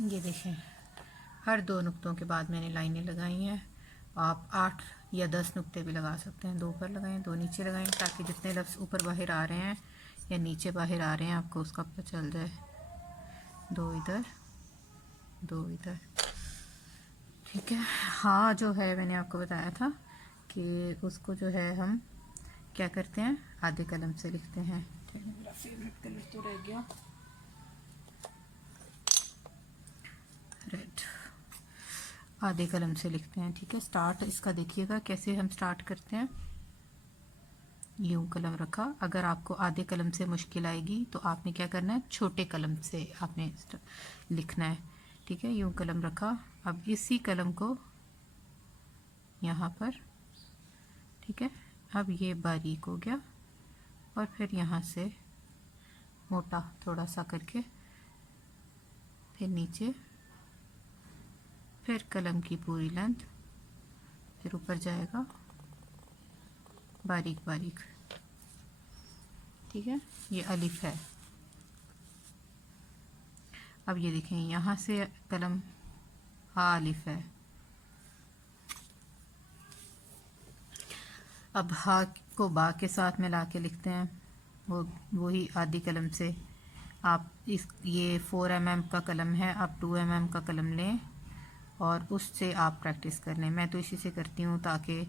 ये देखें, हर 2 नुक्तों के बाद मैंने लाइनें लगाई हैं। आप 8 या 10 नुक्ते भी लगा सकते हैं। 2 ऊपर लगाएं, 2 नीचे लगाएं, ताकि जितने लफ्ज़ ऊपर बाहर आ रहे हैं या नीचे बाहर आ रहे हैं आपको उसका पता चल जाए। 2 इधर, 2 इधर, ठीक है। हाँ जो है मैंने आपको बताया था कि उसको जो है हम क्या करते हैं, आधे कलम से लिखते हैं। मेरा फेवरेट कलर तो रह गया रेड, आधे कलम से लिखते हैं, ठीक है। स्टार्ट इसका देखिएगा कैसे हम स्टार्ट करते हैं। यूं कलम रखा, अगर आपको आधे कलम से मुश्किल आएगी तो आपने क्या करना है, छोटे कलम से आपने लिखना है, ठीक है। यूं कलम रखा, अब इसी कलम को यहाँ पर, ठीक है। अब ये बारीक हो गया और फिर यहाँ से मोटा थोड़ा सा करके, फिर नीचे, फिर कलम की पूरी लेंथ, फिर ऊपर जाएगा बारीक बारीक, ठीक है। ये अलिफ है। अब ये देखें यहाँ से कलम हा अलिफ है। अब हा को बा के साथ मिला के लिखते हैं, वही आधी कलम से। आप इस ये 4 mm का कलम है, आप 2 mm का कलम लें और उससे आप प्रैक्टिस कर लें। मैं तो इसी से करती हूँ ताकि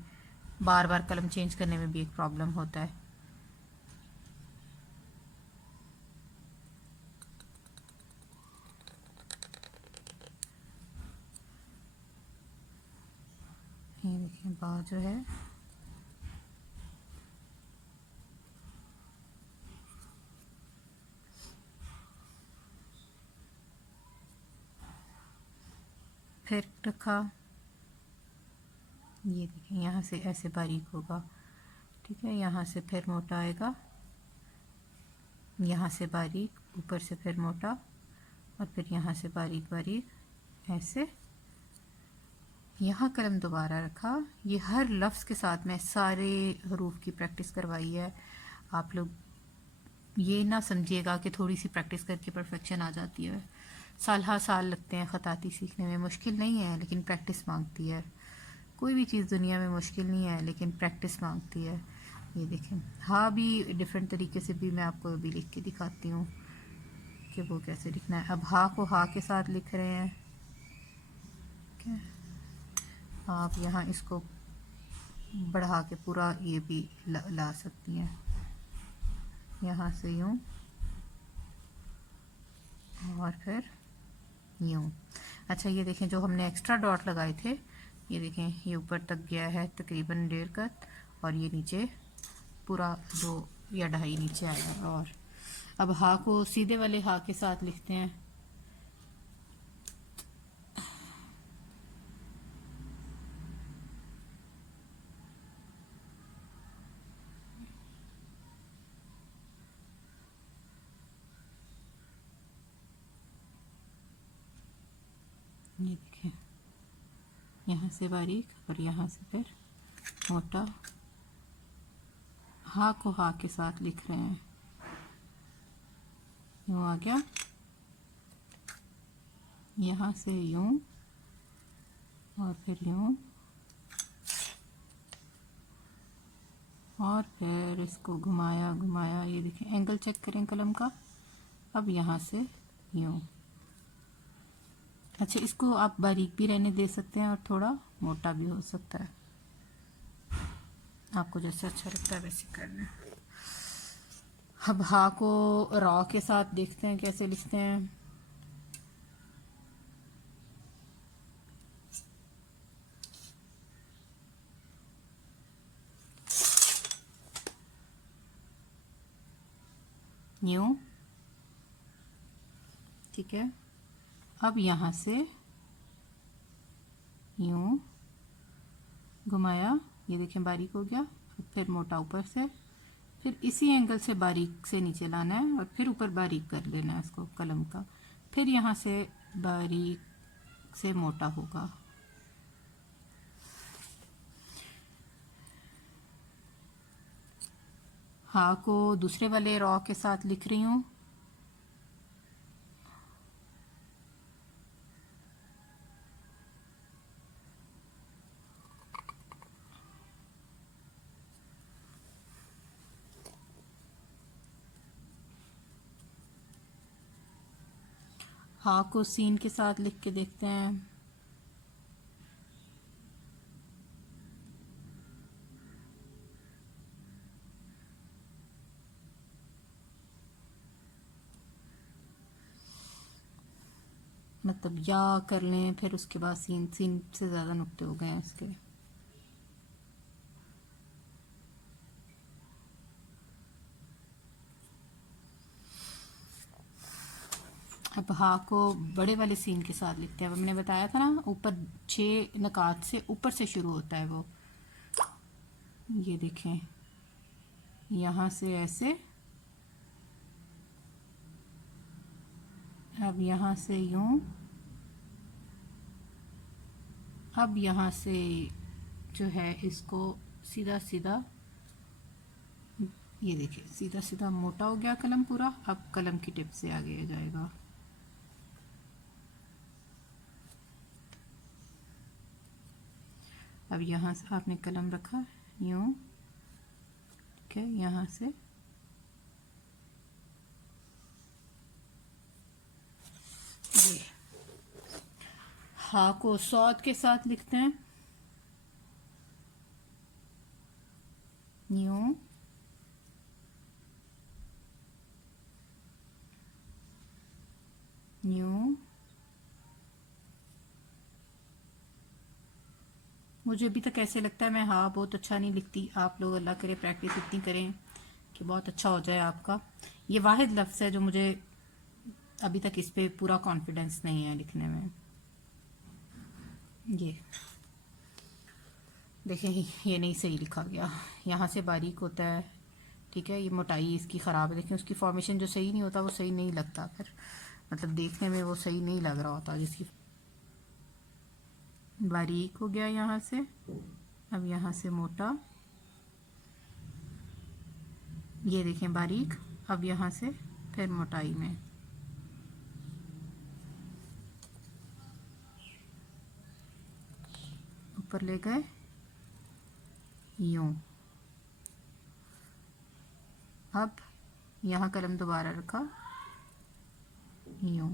बार बार कलम चेंज करने में भी एक प्रॉब्लम होता है। ये देखिए बा जो है फिर रखा, ये देखिए यहाँ से ऐसे बारीक होगा, ठीक है। यहाँ से फिर मोटा आएगा, यहाँ से बारीक, ऊपर से फिर मोटा और फिर यहाँ से बारीक बारीक ऐसे। यहाँ कलम दोबारा रखा। ये हर लफ्ज़ के साथ में सारे हरूफ की प्रैक्टिस करवाई है। आप लोग ये ना समझिएगा कि थोड़ी सी प्रैक्टिस करके परफेक्शन आ जाती है। साल हर साल लगते हैं ख़ताती सीखने में, मुश्किल नहीं है लेकिन प्रैक्टिस मांगती है। कोई भी चीज़ दुनिया में मुश्किल नहीं है लेकिन प्रैक्टिस मांगती है। ये देखें हाँ भी डिफरेंट तरीके से भी मैं आपको अभी लिख के दिखाती हूँ कि वो कैसे लिखना है। अब हा को हा के साथ लिख रहे हैं, ठीक है। आप यहाँ इसको बढ़ा के पूरा ये भी ला सकती हैं, यहाँ से यूँ और फिर यूँ। अच्छा ये देखें जो हमने एक्स्ट्रा डॉट लगाए थे, ये देखें ये ऊपर तक गया है तकरीबन 1.5 कत और ये नीचे पूरा 2 या 2.5 नीचे आएगा। और अब हा को सीधे वाले हा के साथ लिखते हैं। ये देखें यहाँ से बारीक और यहाँ से फिर मोटा, हा को हा के साथ लिख रहे हैं। यूँ आ गया, यहाँ से यूँ और फिर यूँ और फिर इसको घुमाया घुमाया। ये देखें एंगल चेक करें कलम का। अब यहाँ से यूँ। अच्छा इसको आप बारीक भी रहने दे सकते हैं और थोड़ा मोटा भी हो सकता है, आपको जैसे अच्छा लगता है वैसे करना। अब हा को रॉ के साथ देखते हैं कैसे लिखते हैं। यूँ, ठीक है। अब यहाँ से यूँ घुमाया, ये देखें बारीक हो गया, फिर मोटा ऊपर से, फिर इसी एंगल से बारीक से नीचे लाना है और फिर ऊपर बारीक कर लेना है इसको कलम का, फिर यहाँ से बारीक से मोटा होगा। हा को दूसरे वाले रॉ के साथ लिख रही हूँ। हा को सीन के साथ लिख के देखते हैं। मतलब या कर लें, फिर उसके बाद सीन, सीन से ज़्यादा नुक्ते हो गए हैं उसके। अब हा को बड़े वाले सीन के साथ लिखते हैं। अब हमने बताया था ना, ऊपर 6 नकात से ऊपर से शुरू होता है वो। ये देखें, यहाँ से ऐसे, अब यहाँ से यूं, अब यहाँ से जो है इसको सीधा सीधा, ये देखिए सीधा सीधा मोटा हो गया कलम पूरा। अब कलम की टिप से आगे जाएगा। अब यहाँ से आपने कलम रखा यूं, ठीक है, यहाँ से ये हा को सौद के साथ लिखते हैं, यूं, यूं। मुझे अभी तक ऐसे लगता है मैं हा बहुत अच्छा नहीं लिखती। आप लोग अल्लाह करे प्रैक्टिस इतनी करें कि बहुत अच्छा हो जाए आपका। ये वाहिद लफ्ज़ है जो मुझे अभी तक इस पे पूरा कॉन्फिडेंस नहीं है लिखने में। ये देखें, ये नहीं सही लिखा गया, यहाँ से बारीक होता है, ठीक है, ये मोटाई इसकी ख़राब है। देखें उसकी फॉर्मेशन जो सही नहीं होता वो सही नहीं लगता, फिर मतलब देखने में वो सही नहीं लग रहा होता। जिसकी बारीक हो गया यहाँ से, अब यहाँ से मोटा, ये देखें बारीक, अब यहाँ से फिर मोटाई में। ऊपर ले गए यूं, अब यहाँ कलम दोबारा रखा यूं,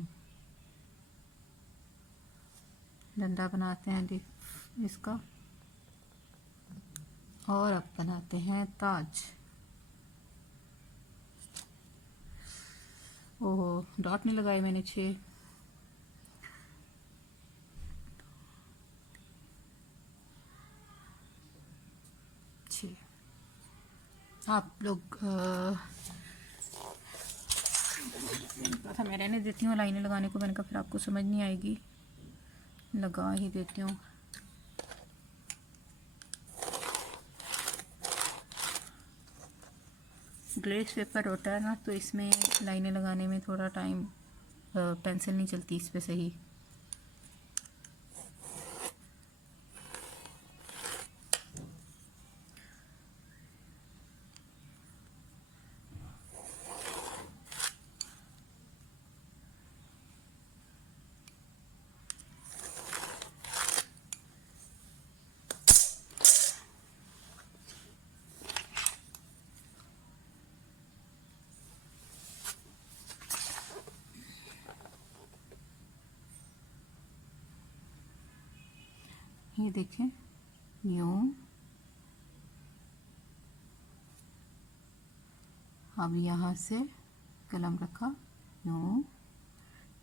डंडा बनाते हैं देख इसका, और अब बनाते हैं ताज। ओहो, डॉट नहीं लगाए मैंने 6। आप लोग था मैं रहने देती हूँ लाइनें लगाने को। मैंने कहा फिर आपको समझ नहीं आएगी, लगा ही देती हूँ। ग्लेस पेपर होता है ना, तो इसमें लाइनें लगाने में थोड़ा टाइम, पेंसिल नहीं चलती इस पे सही। ये देखें यूं, अब यहाँ से कलम रखा यूं,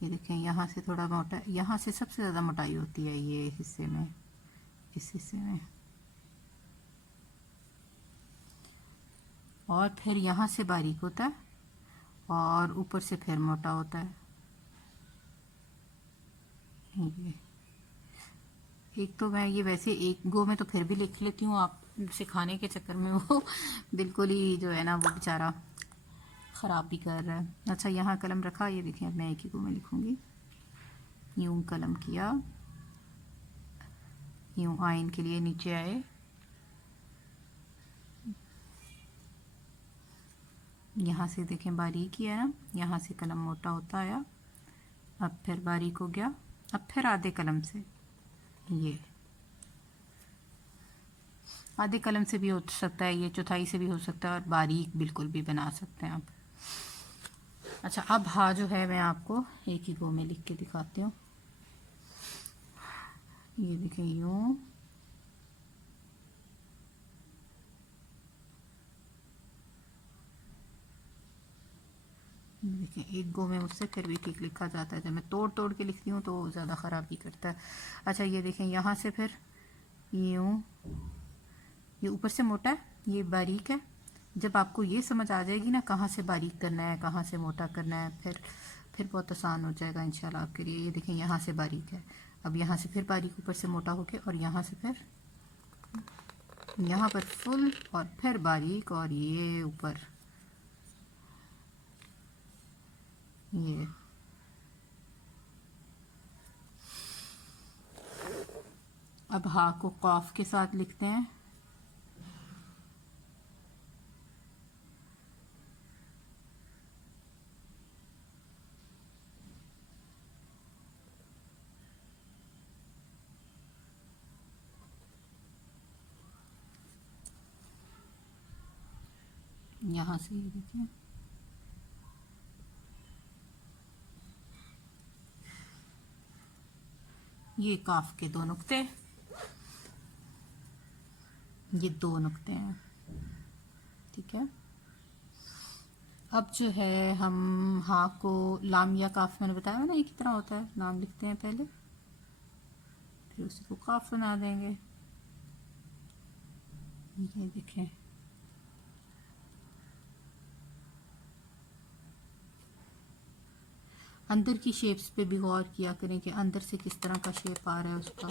ये देखें यहाँ से थोड़ा मोटा, यहाँ से सबसे ज़्यादा मोटाई होती है ये हिस्से में, इस हिस्से में, और फिर यहाँ से बारीक होता है और ऊपर से फिर मोटा होता है। ये एक तो मैं ये वैसे एक गो में तो फिर भी लिख लेती हूँ, आप सिखाने के चक्कर में वो बिल्कुल ही जो है ना वो बेचारा ख़राब भी कर रहा है। अच्छा, यहाँ कलम रखा, ये देखें अब मैं एक ही गो में लिखूँगी। यूं कलम किया, यूं आइन के लिए नीचे आए, यहाँ से देखें बारीक ही है ना, यहाँ से कलम मोटा होता आया, अब फिर बारीक हो गया, अब फिर आधे कलम से, ये आधे कलम से भी हो सकता है, ये चौथाई से भी हो सकता है, और बारीक बिल्कुल भी बना सकते हैं आप। अच्छा, अब हा जो है मैं आपको एक ही गो में लिख के दिखाती हूँ। ये देखें, यूं, देखें एक गो में मुझसे फिर भी ठीक लिखा जाता है। जब मैं तोड़ तोड़ के लिखती हूँ तो ज़्यादा ख़राबी करता है। अच्छा, ये देखें यहाँ से फिर यूं, ये ऊपर से मोटा है, ये बारीक है। जब आपको ये समझ आ जाएगी ना कहाँ से बारीक करना है, कहाँ से मोटा करना है, फिर बहुत आसान हो जाएगा इंशाल्लाह आपके लिए। ये देखें यहाँ से बारीक है, अब यहाँ से फिर बारीक ऊपर से मोटा होके, और यहाँ से फिर यहाँ पर फुल, और फिर बारीक, और ये ऊपर ये। अब हा को कॉफ के साथ लिखते हैं। यहाँ से ये देखिए, ये काफ के दो नुक्ते, ये दो नुक्ते हैं, ठीक है। अब जो है हम हा को लाम या काफ, मैंने बताया ना एक ही तरह होता है, नाम लिखते हैं पहले, फिर उसी को काफ बना देंगे। ये देखें, अंदर की शेप्स पे भी गौर किया करें कि अंदर से किस तरह का शेप आ रहा है उसका।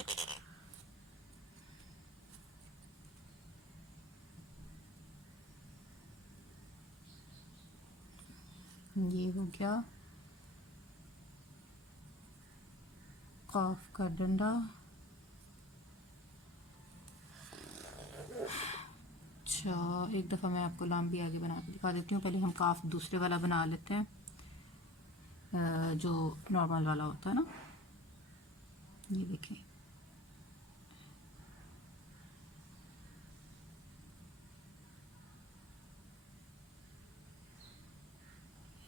ये हो गया काफ का डंडा। अच्छा, एक दफ़ा मैं आपको लाम भी आगे बना के दिखा देती हूँ। पहले हम काफ दूसरे वाला बना लेते हैं, जो नॉर्मल वाला होता है ना। ये देखें,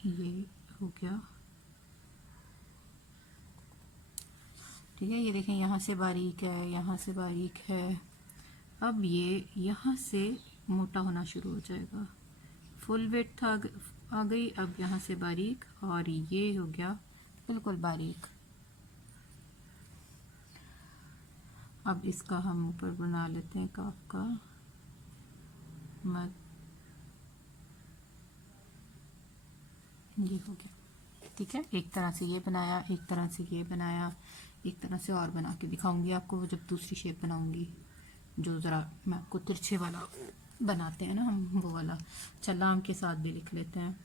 ये हो गया, ठीक है। ये देखें, यहाँ से बारीक है, यहाँ से बारीक है। अब ये यहाँ से मोटा होना शुरू हो जाएगा, फुल विड्थ आ गई। अब यहाँ से बारीक, और ये हो गया बिल्कुल बारीक। अब इसका हम ऊपर बना लेते हैं काफ का मत, ये हो गया, ठीक है। एक तरह से ये बनाया, एक तरह से ये बनाया, एक तरह से और बना के दिखाऊंगी आपको वो जब दूसरी शेप बनाऊंगी, जो ज़रा मैं आपको तिरछे वाला बनाते हैं ना हम, वो वाला। चलाम के साथ भी लिख लेते हैं।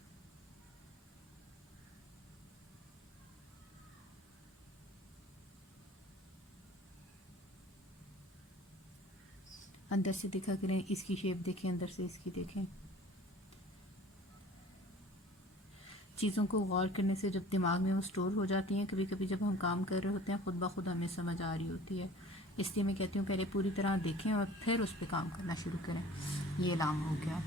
अंदर से दिखा करें, इसकी शेप देखें, अंदर से इसकी देखें। चीज़ों को गौर करने से जब दिमाग में वो स्टोर हो जाती हैं, कभी कभी जब हम काम कर रहे होते हैं खुद ब खुद हमें समझ आ रही होती है। इसलिए मैं कहती हूँ पहले पूरी तरह देखें और फिर उस पर काम करना शुरू करें। ये लाम हो गया।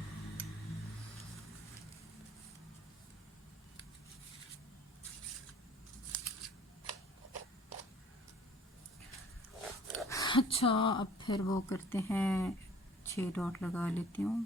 अच्छा, अब फिर वो करते हैं, 6 डॉट लगा लेती हूँ।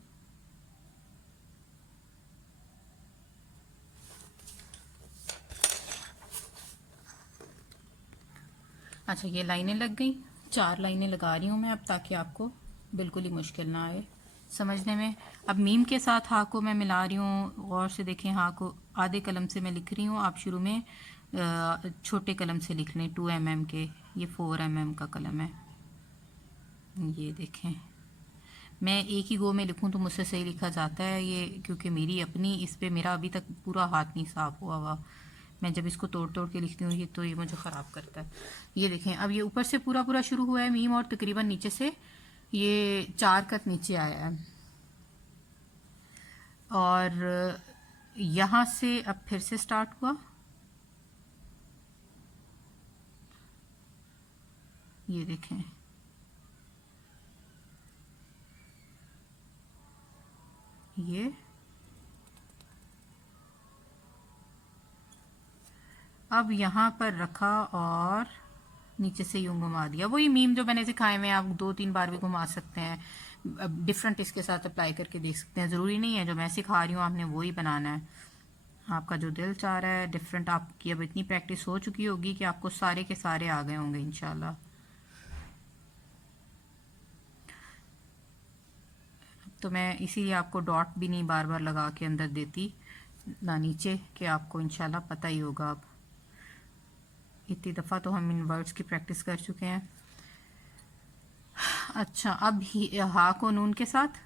अच्छा, ये लाइनें लग गई, 4 लाइनें लगा रही हूँ मैं अब, ताकि आपको बिल्कुल ही मुश्किल ना आए समझने में। अब मीम के साथ हा को मैं मिला रही हूँ, गौर से देखें। हा को आधे कलम से मैं लिख रही हूँ, आप शुरू में छोटे कलम से लिख लें, 2 mm के। ये 4 mm का कलम है। ये देखें, मैं एक ही गो में लिखूं तो मुझसे सही लिखा जाता है ये, क्योंकि मेरी अपनी इस पे मेरा अभी तक पूरा हाथ नहीं साफ हुआ। मैं जब इसको तोड़ तोड़ के लिखती हूँ ये, तो ये मुझे ख़राब करता है। ये देखें, अब ये ऊपर से पूरा पूरा शुरू हुआ है मीम, और तकरीबन नीचे से ये 4 कत नीचे आया है, और यहाँ से अब फिर से स्टार्ट हुआ। ये देखें, ये अब यहाँ पर रखा और नीचे से यूं घुमा दिया। वही मीम जो मैंने सिखाए में आप 2-3 बार भी घुमा सकते हैं। अब डिफरेंट इसके साथ अप्लाई करके देख सकते हैं। ज़रूरी नहीं है जो मैं सिखा रही हूँ आपने वही बनाना है। आपका जो दिल चाह रहा है डिफरेंट, आपकी अब इतनी प्रैक्टिस हो चुकी होगी कि आपको सारे के सारे आ गए होंगे इंशाल्लाह। तो मैं इसीलिए आपको डॉट भी नहीं बार बार लगा के अंदर देती ना नीचे, कि आपको इंशाल्लाह पता ही होगा। अब इतनी दफ़ा तो हम इन वर्ड्स की प्रैक्टिस कर चुके हैं। अच्छा, अब हा को नून के साथ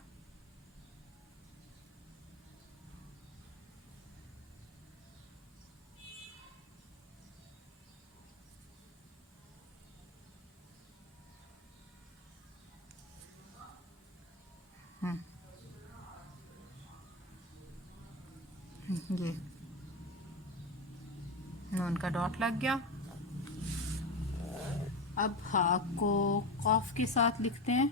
ये नून का डॉट लग गया। अब हा को कॉफ के साथ लिखते हैं।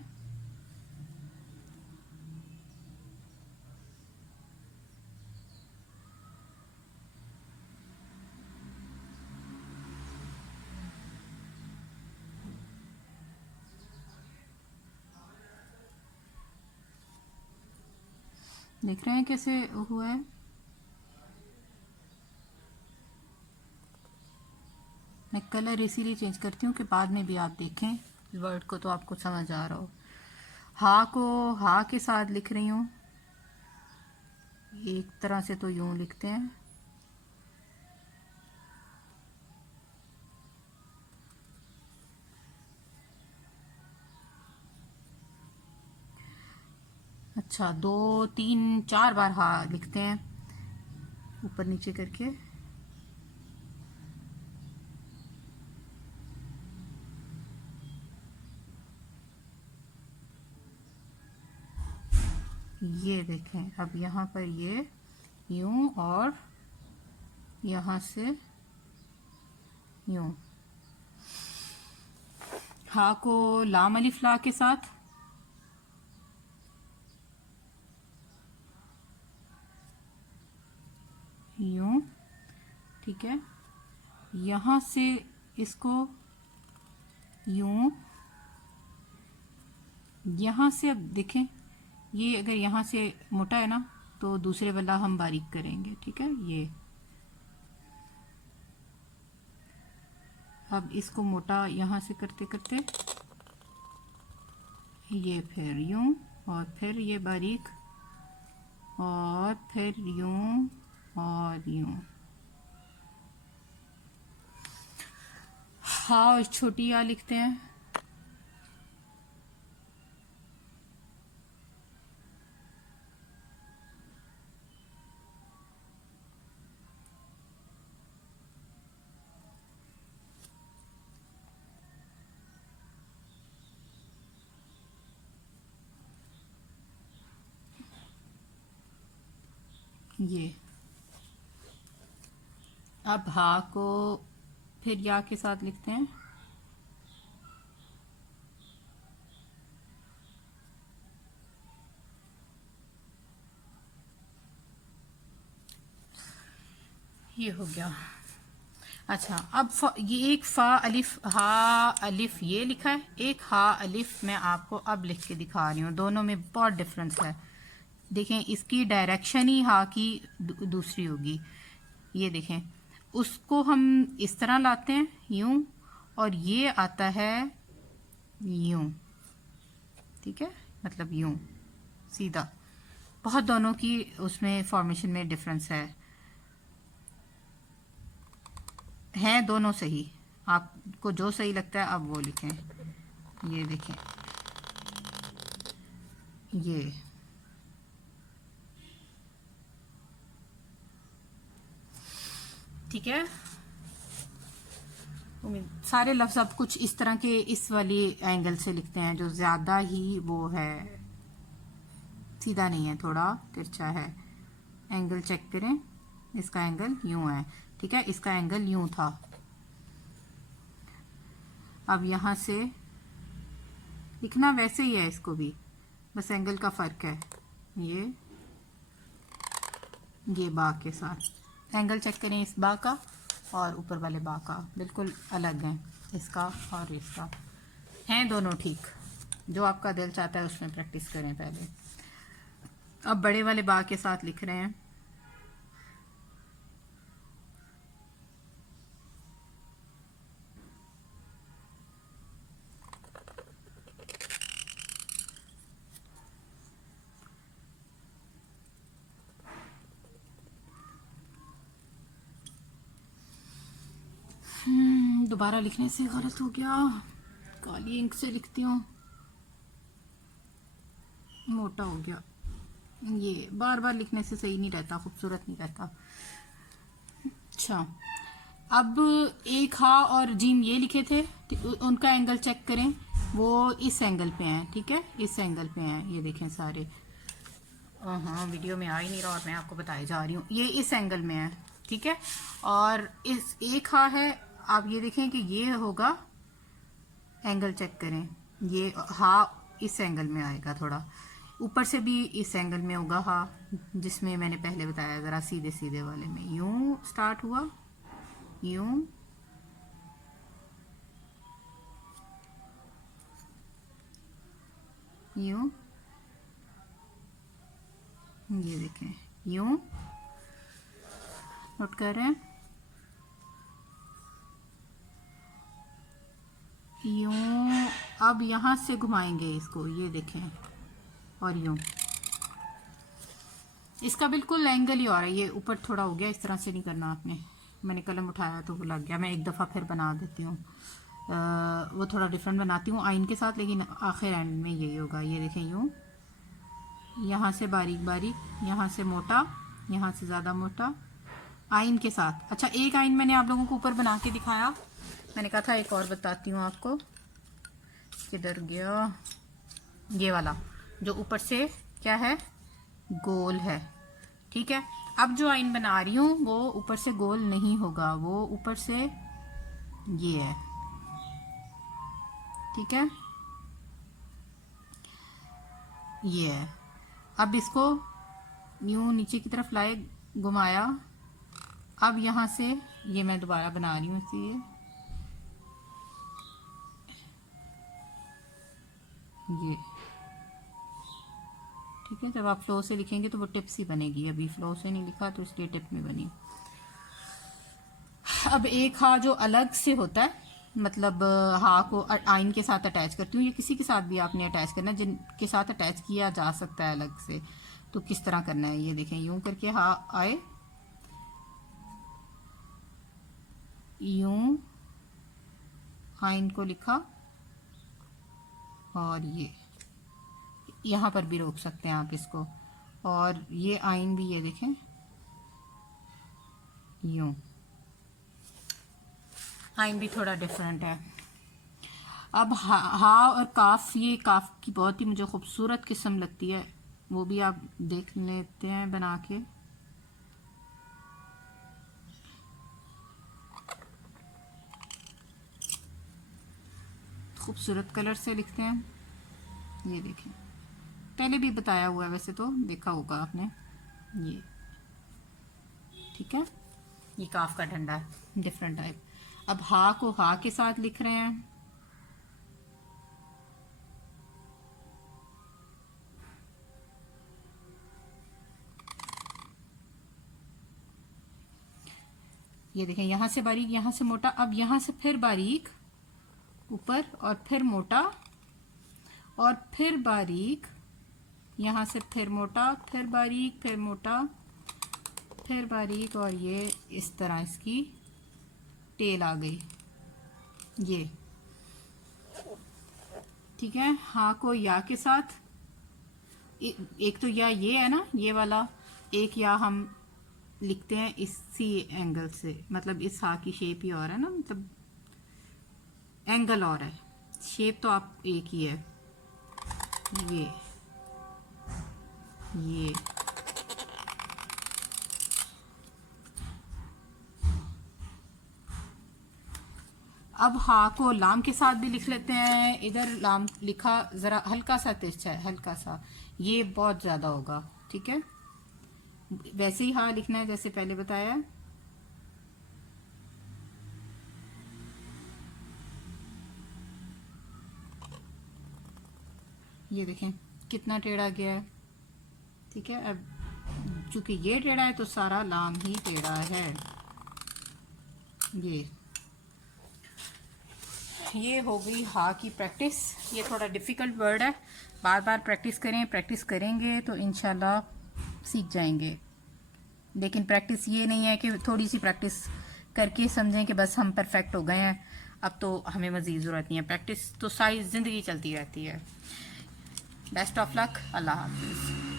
देख रहे हैं कैसे हुआ है। मैं कलर इसीलिए चेंज करती हूँ कि बाद में भी आप देखें वर्ड को तो आपको समझ आ रहा हो। हा को हा के साथ लिख रही हूँ। एक तरह से तो यूं लिखते हैं। अच्छा, 2-3-4 बार हा लिखते हैं ऊपर नीचे करके। ये देखें, अब यहाँ पर ये यूं और यहाँ से यूं। हा को लाम अलिफ ला के साथ यूं, ठीक है। यहाँ से इसको यूं, यहाँ से अब देखें ये अगर यहाँ से मोटा है ना तो दूसरे वाला हम बारीक करेंगे, ठीक है। ये अब इसको मोटा यहाँ से करते करते ये फिर यूं और फिर ये बारीक और फिर यूं और यूं। हा और छोटी या लिखते हैं। ये अब हा को फिर या के साथ लिखते हैं। ये हो गया। अच्छा, अब ये एक फा अलिफ हा अलिफ ये लिखा है, एक हा अलिफ मैं आपको अब लिख के दिखा रही हूँ। दोनों में बहुत डिफरेंस है। देखें इसकी डायरेक्शन ही हा की दूसरी होगी। ये देखें, उसको हम इस तरह लाते हैं यूं और ये आता है यूं, ठीक है, मतलब यूं सीधा। बहुत दोनों की उसमें फॉर्मेशन में डिफरेंस है दोनों सही। आपको जो सही लगता है आप वो लिखें। ये देखें ये ठीक है। सारे लफ्ज़ अब कुछ इस तरह के इस वाली एंगल से लिखते हैं जो ज़्यादा ही वो है, सीधा नहीं है, थोड़ा तिरछा है। एंगल चेक करें, इसका एंगल यूं है, ठीक है, इसका एंगल यूं था। अब यहाँ से लिखना वैसे ही है इसको भी, बस एंगल का फ़र्क है। ये बा के साथ एंगल चेक करें इस बा का, और ऊपर वाले बा का बिल्कुल अलग है, इसका और इसका। हैं दोनों ठीक, जो आपका दिल चाहता है उसमें प्रैक्टिस करें पहले। अब बड़े वाले बा के साथ लिख रहे हैं। दोबारा लिखने से गलत हो गया, काली इंक से लिखती हूँ, मोटा हो गया। ये बार बार लिखने से सही नहीं रहता, खूबसूरत नहीं रहता। अच्छा, अब एक हा और जीम ये लिखे थे, उनका एंगल चेक करें, वो इस एंगल पे हैं, ठीक है, इस एंगल पे हैं, ये देखें सारे। हाँ, वीडियो में आ ही नहीं रहा और मैं आपको बताई जा रही हूँ, ये इस एंगल में है, ठीक है। और इस एक हा है, आप ये देखें कि ये होगा, एंगल चेक करें, ये हा इस एंगल में आएगा, थोड़ा ऊपर से भी इस एंगल में होगा हा, जिसमें मैंने पहले बताया ज़रा सीधे सीधे वाले में यूं स्टार्ट हुआ, यूं, यूं, ये देखें यूं, नोट कर रहे हैं, यूं। अब यहाँ से घुमाएंगे इसको, ये देखें, और यूं, इसका बिल्कुल एंगल ही आ रहा है, ये ऊपर थोड़ा हो गया, इस तरह से नहीं करना आपने, मैंने कलम उठाया तो वो लग गया। मैं एक दफ़ा फिर बना देती हूँ, वो थोड़ा डिफरेंट बनाती हूँ आइन के साथ, लेकिन आखिर एंड में यही होगा। ये देखें यूं, यहाँ से बारीक बारीक, यहाँ से मोटा, यहाँ से ज़्यादा मोटा, आइन के साथ। अच्छा, एक आइन मैंने आप लोगों को ऊपर बना के दिखाया, मैंने कहा था एक और बताती हूँ आपको, किधर गया, ये वाला जो ऊपर से क्या है, गोल है, ठीक है। अब जो आइन बना रही हूँ वो ऊपर से गोल नहीं होगा, वो ऊपर से ये है, ठीक है, ये है। अब इसको यूं नीचे की तरफ लाए, घुमाया, अब यहाँ से ये मैं दोबारा बना रही हूँ, इसलिए ये, ठीक है। जब आप फ्लो से लिखेंगे तो वो टिप्स ही बनेगी, अभी फ्लो से नहीं लिखा तो इसलिए टिप में बनी। अब एक हा जो अलग से होता है, मतलब हा को आइन के साथ अटैच करती हूँ, या किसी के साथ भी आपने अटैच करना है, जिनके साथ अटैच किया जा सकता है अलग से, तो किस तरह करना है, ये देखें, यूं करके हा आए, यूं आइन को लिखा, और ये यहाँ पर भी रोक सकते हैं आप इसको, और ये आइन भी ये देखें, यूं, आइन भी थोड़ा डिफरेंट है। अब हा और काफ, ये काफ की बहुत ही मुझे खूबसूरत किस्म लगती है, वो भी आप देख लेते हैं बना के। खूबसूरत कलर से लिखते हैं, ये देखें, पहले भी बताया हुआ है वैसे तो, देखा होगा आपने, ये ठीक है, ये काफ का डंडा है, डिफरेंट टाइप। अब हा को हा के साथ लिख रहे हैं, ये देखें, यहाँ से बारीक, यहाँ से मोटा, अब यहाँ से फिर बारीक ऊपर, और फिर मोटा, और फिर बारीक, यहाँ से फिर मोटा, फिर बारीक, फिर मोटा, फिर बारीक, और ये इस तरह इसकी टेल आ गई, ये ठीक है। हाँ को या के साथ, एक तो या ये है ना, ये वाला एक या हम लिखते हैं इसी एंगल से, मतलब इस हा की शेप ही और है ना, मतलब एंगल और है, शेप तो आप एक ही है, ये अब हा को लाम के साथ भी लिख लेते हैं, इधर लाम लिखा, जरा हल्का सा तिरछा है, हल्का सा, ये बहुत ज्यादा होगा, ठीक है। वैसे ही हा लिखना है जैसे पहले बताया, ये देखें कितना टेढ़ा गया है। ठीक है, अब चूंकि ये टेढ़ा है तो सारा लाम ही टेढ़ा है। ये हो गई हा की प्रैक्टिस। ये थोड़ा डिफ़िकल्ट वर्ड है, बार बार प्रैक्टिस करें, प्रैक्टिस करेंगे तो इंशाल्लाह सीख जाएंगे। लेकिन प्रैक्टिस ये नहीं है कि थोड़ी सी प्रैक्टिस करके समझें कि बस हम परफेक्ट हो गए हैं, अब तो हमें मज़ीद ज़रूरत नहीं है। प्रैक्टिस तो सारी ज़िंदगी चलती रहती है। बेस्ट ऑफ लक, अल्लाह हाफिज़।